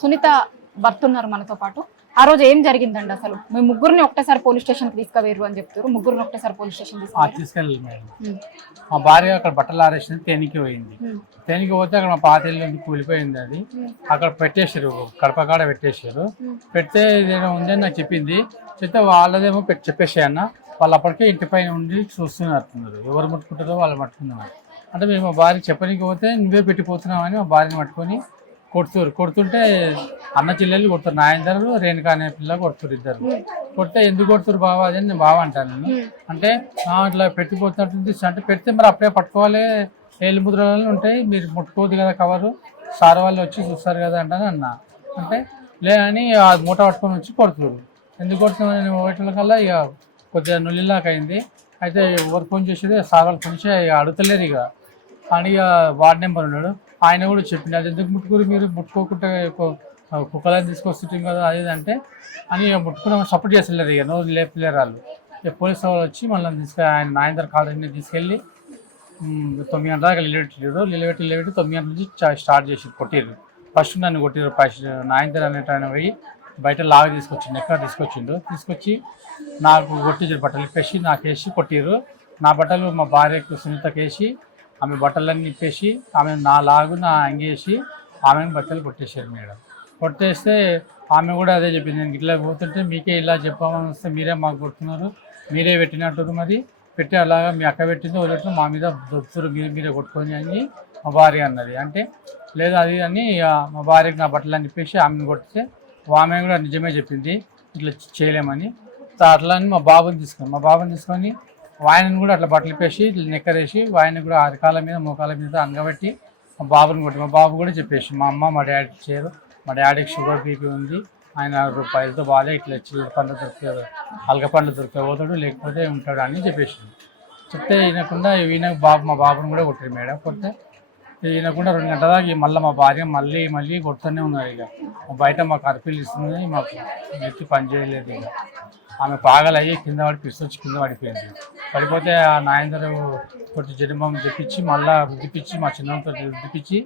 సునీత భర్త ఉన్నారు మనతో పాటు. ఆ రోజు ఏం జరిగిందండి అసలు? మేము ముగ్గురిని ఒకటేసారి పోలీస్ స్టేషన్ కి తీసుకువేరు అని చెప్తారు. ముగ్గురిని ఒకటేసారి పోలీస్ స్టేషన్ తీసుకెళ్ళి మేడం. మా భార్య అక్కడ బట్టలు ఆరేసింది, తేనికి పోయింది. తేనికి పోతే అక్కడ మా పాత ఇల్లు కూలిపోయింది. అది అక్కడ పెట్టేసారు, కడప కాడ పెట్టేసారు. పెడితే ఇదేమో ఉందని నాకు చెప్పింది. చెప్తే వాళ్ళదేమో చెప్పేసాయి అన్న, వాళ్ళు అప్పటికే ఇంటి పైన ఉండి చూస్తున్నారు. ఎవరు ముట్టుకుంటారో వాళ్ళు పట్టుకున్నారు. అంటే మేము మా భార్య చెప్పడానికి పోతే నువ్వే పెట్టిపోతున్నామని మా భార్యని పట్టుకొని కొడుతుంటే అన్న చెల్లెళ్ళు కొడుతారు. నాయందరు రేణుకా అనే పిల్ల కొడుతారు. ఇద్దరు కొడితే ఎందుకు కొడుతారు బావా అది నేను బావా అంటాను. నేను అంటే ఇట్లా పెట్టిపోతున్నట్టు అంటే పెడితే మరి అప్పుడే పట్టుకోవాలి, ఏళ్ళు ముద్రలు ఉంటాయి, మీరు ముట్టుకోవద్దు కదా కవరు, సార్ వాళ్ళు వచ్చి చూస్తారు కదా అంటాను అన్న. అంటే లేదని ఆ మూట పట్టుకొని వచ్చి కొడుతున్నారు. ఎందుకు కొడుతున్నాను నేను ఓట్ల కల్లా ఇక కొద్దిగా నుల్లిలాగా అయింది. అయితే ఎవరు ఫోన్ చేసేది సార్ వాళ్ళు ఫోన్ చేసి అడుగుతలేరు. ఇక అని వార్డ్ నెంబర్ ఉన్నాడు, ఆయన కూడా చెప్పింది అది ఎందుకు ముట్టుకుని మీరు ముట్టుకోకుండా కుక్కలని తీసుకొస్తుంటాం కదా అది అంటే అని ముట్టుకుని సపోర్ట్ చేస్తలేరు. ఇక నోరు లేపలేరు వాళ్ళు. ఇక పోలీసు వాళ్ళు వచ్చి మళ్ళీ ఆయన నాయందర్ కాలేజీని తీసుకెళ్ళి 9 గంటల దాకా నిలబెట్టి 9 గంటల నుంచి స్టార్ట్ చేసి కొట్టిర్రు. ఫస్ట్ నన్ను కొట్టిర్రు. ఫస్ట్ నాయందర్ అనేట ఆయన పోయి బయట లాగా తీసుకొచ్చిండు, ఎక్కడ తీసుకొచ్చి నాకు కొట్టించారు. బట్టలు ఇప్పేసి నాకేసి కొట్టిర్రు. నా బట్టలు మా భార్యకు సునీతకేసి ఆమె బట్టలన్నీ ఇప్పేసి ఆమె నా లాగు నా అంగేసి ఆమెను బట్టలు కొట్టేశారు మేడం. కొట్టేస్తే ఆమె కూడా అదే చెప్పింది, నేను ఇట్లా పోతుంటే మీకే ఇలా చెప్పామని వస్తే మీరే మాకు కొడుతున్నారు, మీరే పెట్టినట్టు మరి పెట్టి అలాగా మీ అక్క పెట్టింది వదిలేట్టు మా మీద దొరుకుతారు, మీరే కొట్టుకొని అని మా భార్య అన్నది. అంటే లేదు అది అని మా భార్యకి నా బట్టలన్నీ ఇప్పేసి ఆమెను కొట్టితే ఆమె కూడా నిజమే చెప్పింది, ఇట్లా చేయలేమని. అట్లా అని మా బాబుని తీసుకొని వాయనని కూడా అట్లా బట్టలు పేసి నెక్కరేసి వాయన కూడా అరికాల మీద మోకాల మీద అనగబెట్టి మా బాబుని కొట్టి మా బాబు కూడా చెప్పేసి మా అమ్మ మా డాడీ చేయరు, మా డాడీకి షుగర్ బీపీ ఉంది, ఆయన రూపాయలతో బాగా ఇట్లా చిల్లర పండ్లు దొరికే అలగ పండ్లు దొరికే పోతాడు లేకపోతే ఉంటాడు అని చెప్పేసి చెప్తే ఈయనకుండా మా బాబుని కూడా కొట్టారు మేడం. కొడితే ఈయనకుండా 2 గంటల దాకా మళ్ళీ మా భార్య మళ్ళీ కొడుతూనే ఉన్నారు. ఇక బయట మాకు అర్పీలు ఇస్తుంది, మాకు నెత్తి పని చేయలేదు. ఇక ఆమె పాగలయ్యి కింద పడి పిస్తొచ్చి కింద పడిపోయింది. పడిపోతే ఆ నాయందరు కొట్టి జడిబొమ్మ తెప్పించి మళ్ళీ రుద్దిపించి మా చిన్నతో రుద్దిపించి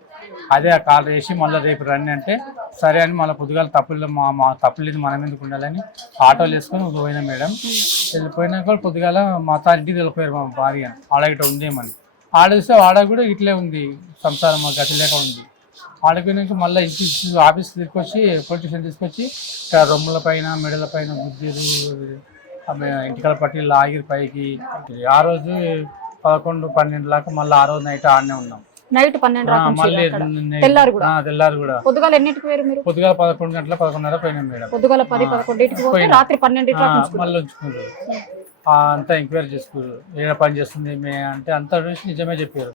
అదే ఆ కాలు వేసి మళ్ళీ రేపు రండి అంటే సరే అని మళ్ళీ పొద్దుగాల మా తప్పులేదు మనం ఎందుకు ఉండాలని ఆటోలు వేసుకొని పోయినా మేడం. వెళ్ళిపోయినాక పొద్దుగాల మా తారింటికి వెళ్ళిపోయారు మా భార్య, ఆడ ఇట్లా ఉందేమని. ఆడేస్తే ఆడ కూడా ఇట్లే ఉంది, సంసారం గతి లేక ఉంది. ఆడిపోయినాక మళ్ళీ ఇంటి ఆఫీస్ తీసుకొచ్చి పోలీస్ స్టేషన్ తీసుకొచ్చి ఇక్కడ రొమ్ముల పైన మెడల పైన గుద్దిరు, ఇంటికల పట్టి లాగిరి పైకి. ఆ రోజు 11-12 దాకా మళ్ళీ ఆ రోజు నైట్ ఆడనే ఉన్నాం. నైట్ 12 మళ్ళీ తెల్లారు కూడా పొద్దుగాల ఎన్నింటికి వేరు మీరు? పొద్దుగాల 11 గంటల 11:30 పోయినాం మేడం. పొద్దుగాల 10-11 రాత్రి 12 మళ్ళీ ఉంచుకున్నారు. అంతా ఎంక్వైరీ చేసుకున్నారు, ఏ పని చేస్తుంది అంటే అంతా నిజమే చెప్పారు.